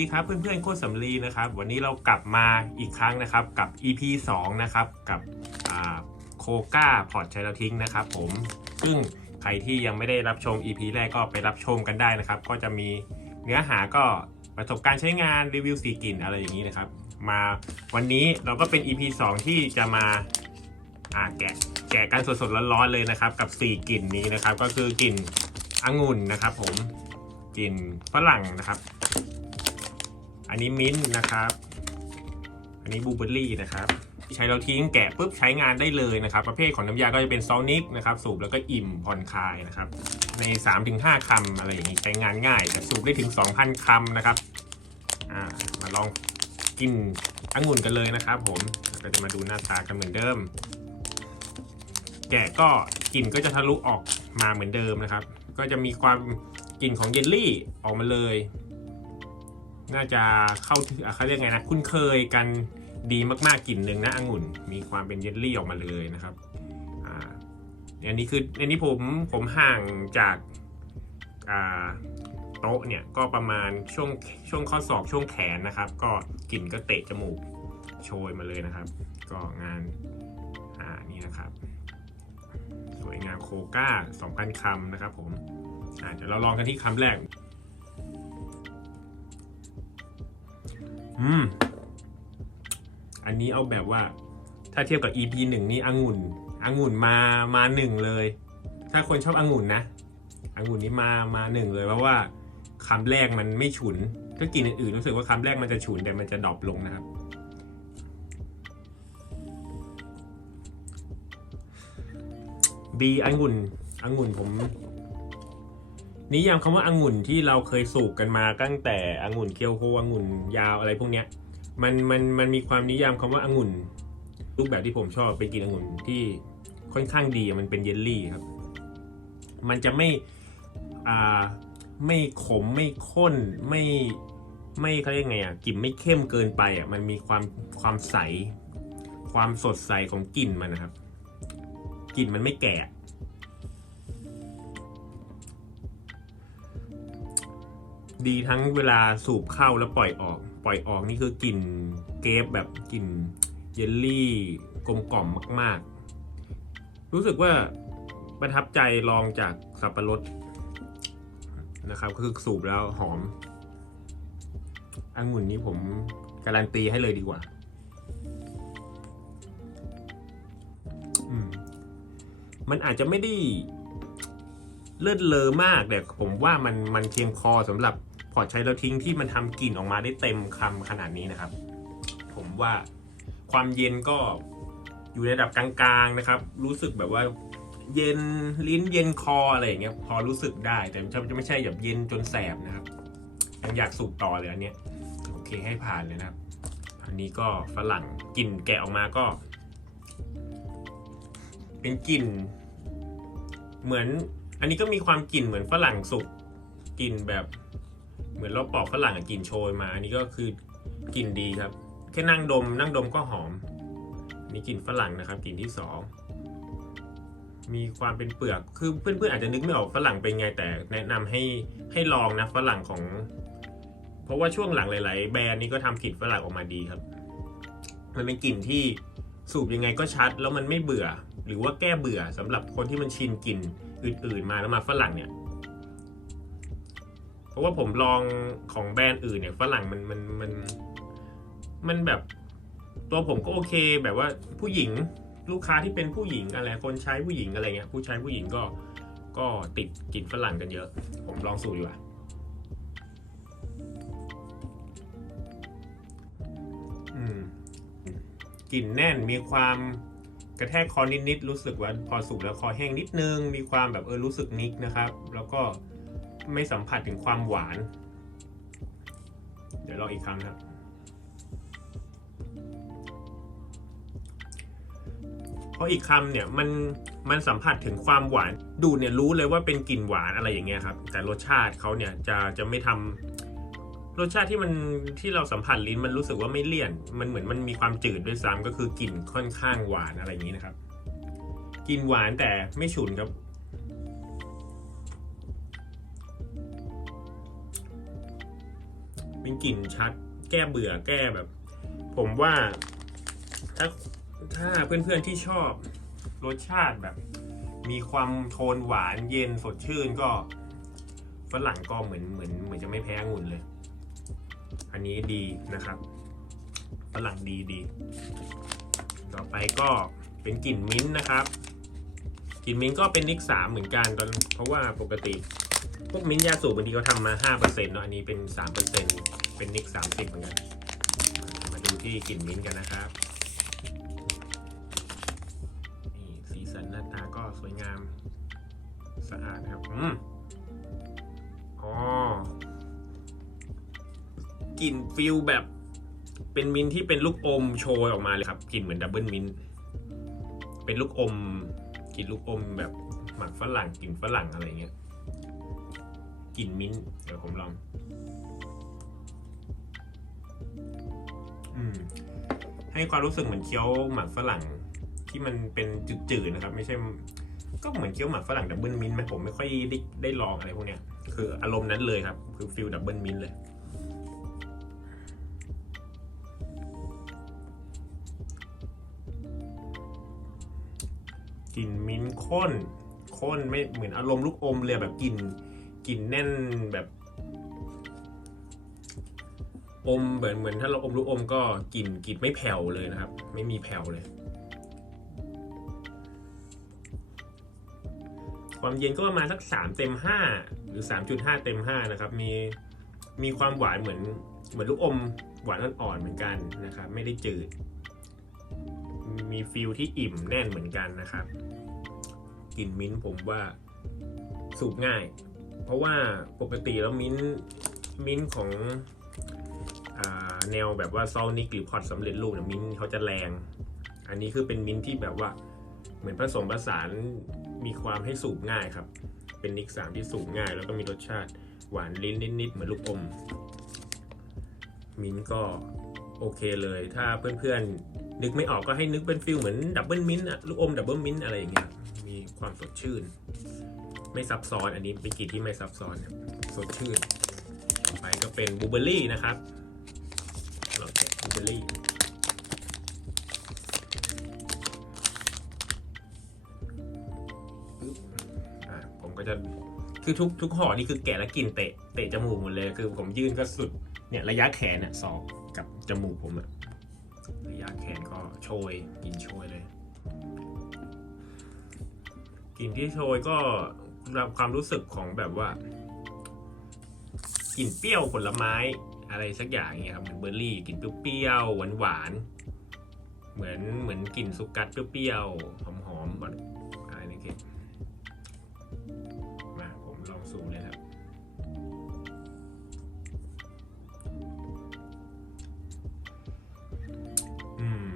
ดีครับเพื่อนๆโคตรสำลีนะครับ วันนี้เรากลับมาอีกครั้งนะครับกับ EP 2 นะครับกับโคก้าพอร์ตชัยเราทิ้งนะครับ ผมซึ่งใครที่ยังไม่ได้รับชม EP แรกก็ไปรับชมกันได้นะครับ ก็จะมีเนื้อหาก็ประสบการณ์ใช้งานรีวิวสีกลิ่นอะไรอย่างนี้นะครับ มาวันนี้เราก็เป็น EP 2 ที่จะมาอ่าแกะแกะกันสดๆร้อนๆเลยนะครับ กับ 4กลิ่นนี้นะครับ ก็คือกลิ่นองุ่นนะครับ ผมกลิ่นฝรั่งนะครับ อันนี้มิ้นท์นะครับ อันนี้บลูเบอร์รี่นะครับใช้เราทิ้งแกะปุ๊บใช้งานได้เลยนะครับ ประเภทของน้ำยาก็จะเป็นซอนิกนะครับ สูบแล้วก็อิ่มผ่อนคลายนะครับ ใน 3-5คำอะไรอย่างนี้ใช้งานง่ายแต่สูบได้ถึง 2,000คำนะครับอ่ามาลองกินองุ่นกันเลยนะครับ ผมก็จะมาดูหน้าตากันเหมือนเดิม แกะก็กลิ่นก็จะทะลุออกมาเหมือนเดิมนะครับ ก็จะมีความกลิ่นของเยลลี่ออกมาเลย น่าจะเข้าเขาเรียกไงนะ คุ้นเคยกันดีมากๆกลิ่นหนึ่งนะองุ่น มีความเป็นเยลลี่ออกมาเลยนะครับอ่าอันนี้คืออันนี้ผมผมห่างจากอ่าโต๊ะเนี่ยก็ประมาณช่วงช่วงข้อศอกช่วงแขนนะครับ ก็กลิ่นก็เตะจมูกโชยมาเลยนะครับ ก็งานอ่านี่นะครับ สวยงามโคก้า 2,000คำนะครับผมอ่าเดี๋ยวเราลองกันที่คำแรก อืม อันนี้เอาแบบว่า ถ้าเทียบกับ EP หนึ่งนี่องุ่นองุ่นมามาหนึ่งเลย ถ้าคนชอบองุ่นนะองุ่นนี้มามาหนึ่งเลยเพราะว่าคำแรกมันไม่ฉุน ถ้ากินอื่นๆรู้สึกว่าคำแรกมันจะฉุนแต่มันจะดรอปลงนะครับบีองุ่นองุ่นผม นิยามคำว่าองุ่นที่เราเคยสูบกันมาตั้งแต่องุ่นเคียวโฮองุ่นยาวอะไรพวกเนี้ยมันมันมันมีความนิยามคำว่าองุ่นรูปแบบที่ผมชอบเป็นกินองุ่นที่ค่อนข้างดีมันเป็นเยลลี่ครับ มันจะไม่อ่าไม่ขมไม่ข้นไม่ไม่เขาเรียกไงอะกลิ่นไม่เข้มเกินไปอะมันมีความความใส ความสดใสของกลิ่นมันนะครับกลิ่นมันไม่แก่ ดีทั้งเวลาสูบเข้าแล้วปล่อยออก ปล่อยออกนี่คือกลิ่นเกฟแบบกลิ่นเยลลี่กลมกล่อมมาก ๆ รู้สึกว่าประทับใจลองจากสับปะรดนะครับคือสูบแล้วหอมองุ่นนี้ผมการันตีให้เลยดีกว่า อืม มันอาจจะไม่ได้เลือดเลอมากแต่ผมว่ามันมันเพียงพอสำหรับ พอร์ตใช้แล้วทิ้งที่มันทำกลิ่นออกมาได้เต็มคำขนาดนี้นะครับ ผมว่าความเย็นก็อยู่ในระดับกลางๆนะครับ รู้สึกแบบว่าเย็นลิ้นเย็นคออะไรอย่างเงี้ยพอรู้สึกได้แต่จะไม่ใช่แบบเย็นจนแสบนะครับยังอยากสูบต่อเลยอันเนี้ยโอเคให้ผ่านเลยนะครับ อันนี้ก็ฝรั่งกลิ่นแกะออกมาก็ เป็นกลิ่น เหมือน อันนี้ก็มีความกลิ่นเหมือนฝรั่งสุกกลิ่นแบบ เหมือนเราปอกฝรั่งกลิ่นโชยมา อันนี้ก็คือกลิ่นดีครับ แค่นั่งดม นั่งดมก็หอม นี่กลิ่นฝรั่งนะครับกลิ่นที่สองมีความเป็นเปลือกคือเพื่อนๆอาจจะนึกไม่ออกฝรั่งเป็นไงแต่แนะนำให้ให้ลองนะฝรั่งของ เพราะว่าช่วงหลังหลาย ๆ แบรนด์นี้ก็ทำกลิ่นฝรั่งออกมาดีครับ มันเป็นกลิ่นที่สูบยังไงก็ชัด แล้วมันไม่เบื่อ หรือว่าแก้เบื่อสำหรับคนที่มันชินกลิ่นอื่น ๆ มาแล้วมาฝรั่งเนี่ย เพราะว่าผมลองของแบรนด์อื่นเนี่ยฝรั่งมันมันมันมันแบบ ตัวผมก็โอเคแบบว่าผู้หญิงลูกค้าที่เป็นผู้หญิงอะไรคนใช้ผู้หญิงอะไรเงี้ยผู้ใช้ผู้หญิงก็ก็ติดกลิ่นฝรั่งกันเยอะ ผมลองสูตรอยู่อะอืมกลิ่นแน่นมีความกระแทกคอนิดๆรู้สึกว่าพอสูบแล้วคอแห้งนิดนึง มีความแบบเออรู้สึกนิกนะครับ แล้วก็ ไม่สัมผัสถึงความหวาน เดี๋ยวลองอีกครั้งครับ เพราะอีกคำเนี่ยมันมันสัมผัสถึงความหวาน ดูเนี่ยรู้เลยว่าเป็นกลิ่นหวานอะไรอย่างเงี้ยครับ แต่รสชาติเขาเนี่ยจะจะไม่ทำรสชาติที่มันที่เราสัมผัสลิ้นมันรู้สึกว่าไม่เลี่ยน มันเหมือนมันมีความจืดด้วยซ้ำก็คือกลิ่นค่อนข้างหวานอะไรอย่างนี้นะครับ กลิ่นหวานแต่ไม่ฉุนครับ เป็นกลิ่นชัด แก้เบื่อแก้แบบ ผมว่า ถ้าถ้าเพื่อนๆที่ชอบรสชาติแบบ มีความโทนหวานเย็นสดชื่นก็ฝรั่งก็เหมือนเหมือนเหมือนจะไม่แพ้องุ่นเลย อันนี้ดีนะครับฝรั่งดีดีต่อไปก็เป็นกลิ่นมิ้นท์นะครับ กลิ่นมิ้นท์ก็เป็นนิกสามเหมือนกันตอนเพราะว่าปกติ พวกมิ้นท์ยาสูบบางทีเขาทำมาห้าเปอร์เซ็นต์เนาะ อันนี้เป็นสามเปอร์เซ็นต์เป็นนิกสามสิบเหมือนกัน มาดูที่กลิ่นมิ้นท์กันนะครับ นี่สีสันหน้าตาก็สวยงาม สะอาดครับอืมอ๋อกลิ่นฟิลแบบ เป็นมิ้นที่เป็นลูกอมโชยออกมาเลยครับ กลิ่นเหมือนดับเบิลมิ้นท์เป็นลูกอม กลิ่นลูกอมแบบหมักฝรั่ง กลิ่นฝรั่งอะไรเงี้ย กลิ่นมิ้นท์เดี๋ยวผมลองอืมให้ความรู้สึกเหมือนเคี้ยวหมักฝรั่งที่มันเป็นจืดๆนะครับ ไม่ใช่ ก็เหมือนเคี้ยวหมักฝรั่งดับเบิลมิ้นต์ไหมผมไม่ค่อยได้ได้ลองอะไรพวกเนี้ยคืออารมณ์นั้นเลยครับ คือฟิลดับเบิลมิ้นต์เลยกลิ่นมิ้นท์ข้นข้นไม่เหมือนอารมณ์ลูกอมเลยแบบกลิ่น กลิ่นแน่นแบบอมเหมือนเหมือนถ้าเราอมลูกอมก็กลิ่นกลิ่นไม่แผ่วเลยนะครับ ไม่มีแผ่วเลย ความเย็นก็ประมาณสักสามเต็มห้าหรือสามจุดห้าเต็มห้านะครับ มีมีความหวานเหมือนเหมือนลูกอมหวานอ่อนๆเหมือนกันนะครับ ไม่ได้จืด มีฟิลที่อิ่มแน่นเหมือนกันนะครับกลิ่นมิ้นท์ผมว่าสูบง่าย เพราะว่าปกติแล้วมิ้นท์มิ้นของอแนวแบบว่าซอลนิกหรือพอตสำเร็จรูปเนี่ยมิ้นท์เขาจะแรง อันนี้คือเป็นมิ้นท์ที่แบบว่าเหมือนผสมผสานมีความให้สูบง่ายครับ เป็นนิกสามที่สูบง่าย แล้วก็มีรสชาติหวานลิ้นนิดๆเหมือนลูกอม มิ้นท์ก็โอเคเลย ถ้าเพื่อนๆ นึกไม่ออกก็ให้นึกเป็นฟิลเหมือนดับเบิลมิ้นท์อะลูกอมดับเบิลมิ้นท์อะไรอย่างเงี้ยมีความสดชื่น ไม่ซับซ้อน อันนี้เป็นกลิ่นที่ไม่ซับซ้อนสดชื่นต่อไปก็เป็นบลูเบอร์รี่นะครับเราแกะบลูเบอร์รี่ผมก็จะคือทุกทุกห่อนี่คือแกะแล้วกลินเตะเตะจมูกหมดเลย คือผมยื่นก็สุดเนี่ยระยะแขนเนี่ยสอกกับจมูกผมอะระยะแขนก็โชยกลินโชยเลยกลิ่นที่โชยก็ รับความรู้สึกของแบบว่ากลิ่นเปรี้ยวผลไม้อะไรสักอย่างเงี้ยครับเหมือนเบอร์รี่กลิ่นเปรี้ยวหวานหวานเหมือนเหมือนกลิ่นสุกัดเปรี้ยวหอมหอมอะไรนี่คือมาผมลองสูงเลยครับอืม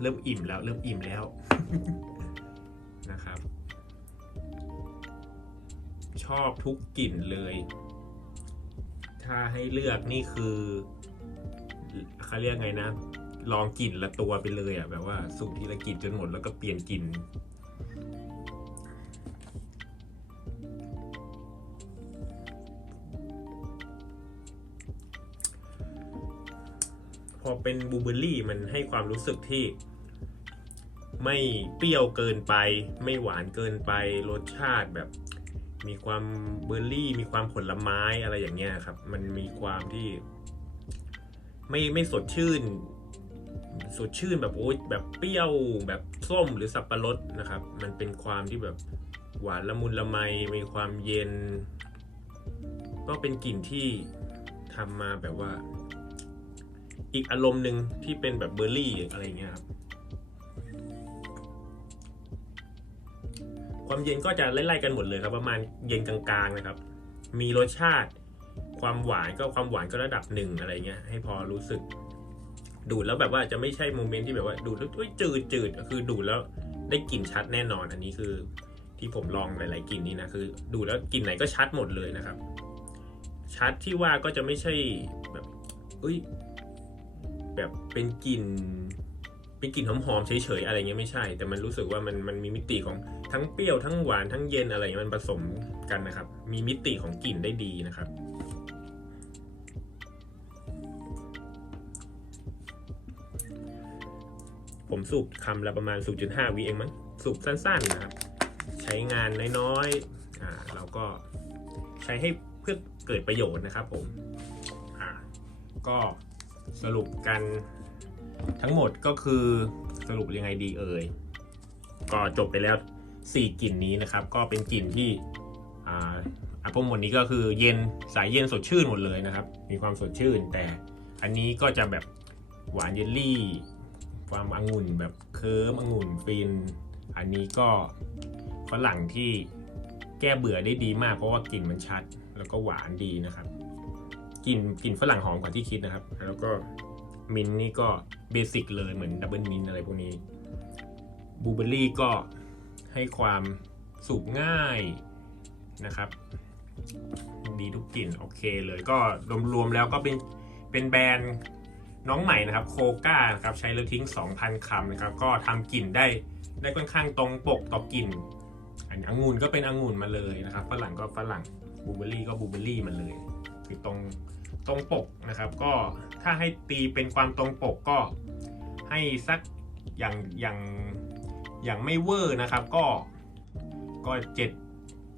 เริ่มอิ่มแล้ว เริ่มอิ่มแล้วนะครับ ชอบทุกกลิ่นเลย ถ้าให้เลือกนี่คือเขาเรียกไงนะ ลองกลิ่นละตัวไปเลยอะ แบบว่าสูบทีละกลิ่นจนหมดแล้วก็เปลี่ยนกลิ่นพอเป็นบูเบอร์รี่มันให้ความรู้สึกที่ ไม่เปรี้ยวเกินไป ไม่หวานเกินไปรสชาติแบบ มีความเบอร์รี่ มีความผลไม้อะไรอย่างเงี้ยครับ มันมีความที่ ไม่ไม่สดชื่น สดชื่นแบบโอ๊ยแบบเปรี้ยวแบบส้มหรือสับปะรดนะครับ มันเป็นความที่แบบหวานละมุนละไมมีความเย็น ก็เป็นกลิ่นที่ทำมาแบบว่า อีกอารมณ์หนึ่งที่เป็นแบบเบอร์รี่อะไรเงี้ยครับ ความเย็นก็จะไล่ๆกันหมดเลยครับ ประมาณเย็นกลางๆนะครับ มีรสชาติ ความหวานก็ความหวานก็ระดับหนึ่งอะไรเงี้ย ให้พอรู้สึก ดูดแล้วแบบว่าจะไม่ใช่โมเมนต์ที่แบบว่าดูดแล้วอุ๊ยจืดจืดก็คือดูดแล้วได้กลิ่นชัดแน่นอน อันนี้คือ ที่ผมลองหลาย ๆกลิ่นนี้นะคือ ดูดแล้วกลิ่นไหนก็ชัดหมดเลยนะครับ ชัดที่ว่าก็จะไม่ใช่แบบเอ้ยแบบเป็นกลิ่นเป็นกลิ่นหอมๆเฉยๆอะไรเงี้ยไม่ใช่ แต่มันรู้สึกว่ามันมันมีมิติของ ทั้งเปรี้ยวทั้งหวานทั้งเย็นอะไรอย่างนี้มันผสมกันนะครับ มีมิติของกลิ่นได้ดีนะครับ ผมสูบคำละประมาณ 0.5วิเองมั้งสูบสั้นๆนะครับ ใช้งานน้อยๆอ่าเราก็ใช้ให้เพื่อเกิดประโยชน์นะครับผมอ่าก็สรุปกันทั้งหมดก็คือสรุปยังไงดีเอ่ยก็จบไปแล้ว 4 กลิ่นนี้นะครับ ก็เป็นกลิ่นที่อะพวกหมดนี้ก็คือเย็นสายเย็นสดชื่นหมดเลยนะครับ มีความสดชื่น แต่อันนี้ก็จะแบบหวานเยลลี่ ความองุ่นแบบเคิร์มองุ่นฟิน อันนี้ก็ฝรั่งที่แก้เบื่อได้ดีมากเพราะว่ากลิ่นมันชัด แล้วก็หวานดีนะครับกลิ่นกลิ่นฝรั่งหอมกว่าที่คิดนะครับ แล้วก็มินนี่ก็เบสิกเลยเหมือนดับเบิลมินอะไรพวกนี้บลูเบอร์รี่ก็ ให้ความสูบง่ายนะครับ ดีทุกกลิ่นโอเคเลยก็รวมๆแล้วก็เป็นเป็นแบรนด์น้องใหม่นะครับโคก้านะครับใช้แล้วทิ้ง 2,000คำนะครับ ก็ทำกลิ่นได้ได้ค่อนข้างตรงปกต่อกลิ่นอันนี้องุ่นก็เป็นองุ่นมาเลยนะครับฝรั่งก็ฝรั่งบลูเบอรี่ก็บลูเบอรี่มาเลย คือตรงตรงปกนะครับ ก็ถ้าให้ตีเป็นความตรงปกก็ให้สักอย่างอย่าง อย่างไม่เวอร์นะครับ ก็ก็เจ็ด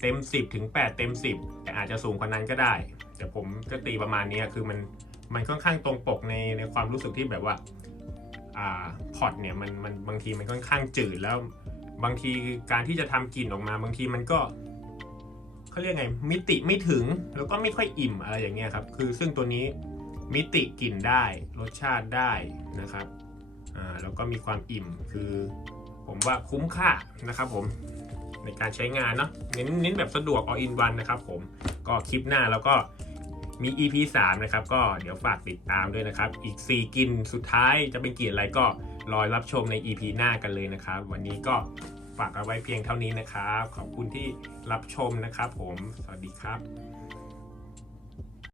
เต็ม 10 ถึง 8 เต็ม 10 แต่อาจจะสูงกว่านั้นก็ได้ แต่ผมก็ตีประมาณนี้คือมันมันค่อนข้างตรงปกในในความรู้สึกที่แบบว่าอ่าพอร์ตเนี่ยมันมันบางทีมันค่อนข้างจืดแล้วบางทีการที่จะทำกลิ่นออกมาบางทีมันก็เขาเรียกไงมิติไม่ถึงแล้วก็ไม่ค่อยอิ่มอะไรอย่างเงี้ยครับ คือซึ่งตัวนี้มิติกลิ่นได้รสชาติได้นะครับอ่าแล้วก็มีความอิ่มคือ ว่าคุ้มค่านะครับผมในการใช้งานเนาะเน้นเน้นแบบสะดวก all in one นะครับผมก็คลิปหน้าแล้วก็มี EP 3 นะครับ ก็เดี๋ยวฝากติดตามด้วยนะครับ อีก 4 กินสุดท้ายจะเป็นกลิ่นอะไรก็รอรับชมใน EP หน้ากันเลยนะครับ วันนี้ก็ฝากเอาไว้เพียงเท่านี้นะครับ ขอบคุณที่รับชมนะครับผม สวัสดีครับ